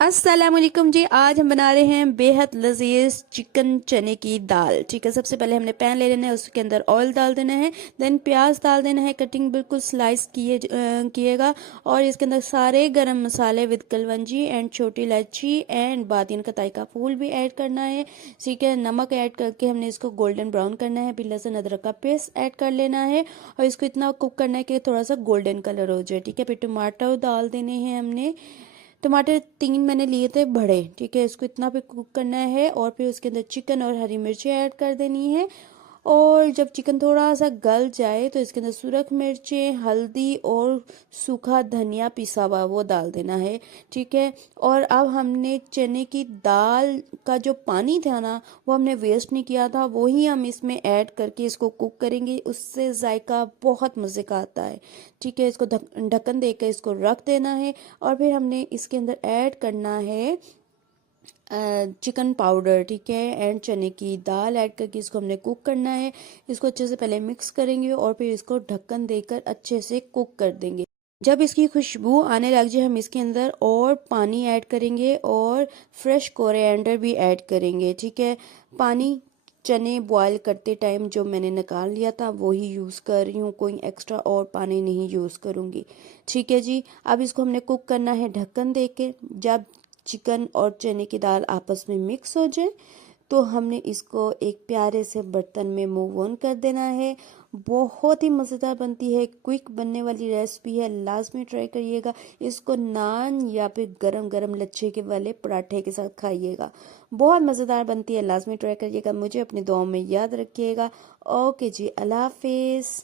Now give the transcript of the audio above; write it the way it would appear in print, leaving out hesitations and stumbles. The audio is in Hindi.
अस्सलामुअलैकुम जी। आज हम बना रहे हैं बेहद लजीज चिकन चने की दाल। ठीक है, सबसे पहले हमने पैन ले लेना है, उसके अंदर ऑयल डाल देना है, देन प्याज डाल देना है, कटिंग बिल्कुल स्लाइस किएगा। और इसके अंदर सारे गरम मसाले विद कलवंजी एंड छोटी इलायची एंड बादियन का ताई का फूल भी ऐड करना है। ठीक है, नमक ऐड करके हमने इसको गोल्डन ब्राउन करना है। फिर लहसुन अदरक का पेस्ट ऐड कर लेना है और इसको इतना कुक करना है कि थोड़ा सा गोल्डन कलर हो जाए। ठीक है, फिर टमाटर डाल देने हैं हमने। टमाटर 3 मैंने लिए थे बड़े। ठीक है, इसको इतना पे कुक करना है और फिर उसके अंदर चिकन और हरी मिर्ची ऐड कर देनी है। और जब चिकन थोड़ा सा गल जाए तो इसके अंदर सुरख मिर्चें, हल्दी और सूखा धनिया पिसा हुआ वो डाल देना है। ठीक है, और अब हमने चने की दाल का जो पानी था ना, वो हमने वेस्ट नहीं किया था, वो ही हम इसमें ऐड करके इसको कुक करेंगे। उससे जायका बहुत मज़े का आता है। ठीक है, इसको ढक्कन देकर इसको रख देना है। और फिर हमने इसके अंदर ऐड करना है चिकन पाउडर। ठीक है, एंड चने की दाल ऐड करके इसको हमने कुक करना है। इसको अच्छे से पहले मिक्स करेंगे और फिर इसको ढक्कन देकर अच्छे से कुक कर देंगे। जब इसकी खुशबू आने लग जाए हम इसके अंदर और पानी ऐड करेंगे और फ्रेश कोरिएंडर भी ऐड करेंगे। ठीक है, पानी चने बॉयल करते टाइम जो मैंने निकाल लिया था वही यूज़ कर रही हूँ, कोई एक्स्ट्रा और पानी नहीं यूज़ करूँगी। ठीक है जी, अब इसको हमने कुक करना है ढक्कन दे के। जब चिकन और चने की दाल आपस में मिक्स हो जाए तो हमने इसको एक प्यारे से बर्तन में मूव ऑन कर देना है। बहुत ही मज़ेदार बनती है, क्विक बनने वाली रेसिपी है, लाजमी ट्राई करिएगा। इसको नान या फिर गरम गरम लच्छे के वाले पराठे के साथ खाइएगा, बहुत मज़ेदार बनती है, लाजमी ट्राई करिएगा। मुझे अपनी दुआओं में याद रखिएगा। ओके जी, अल्लाह हाफिज़।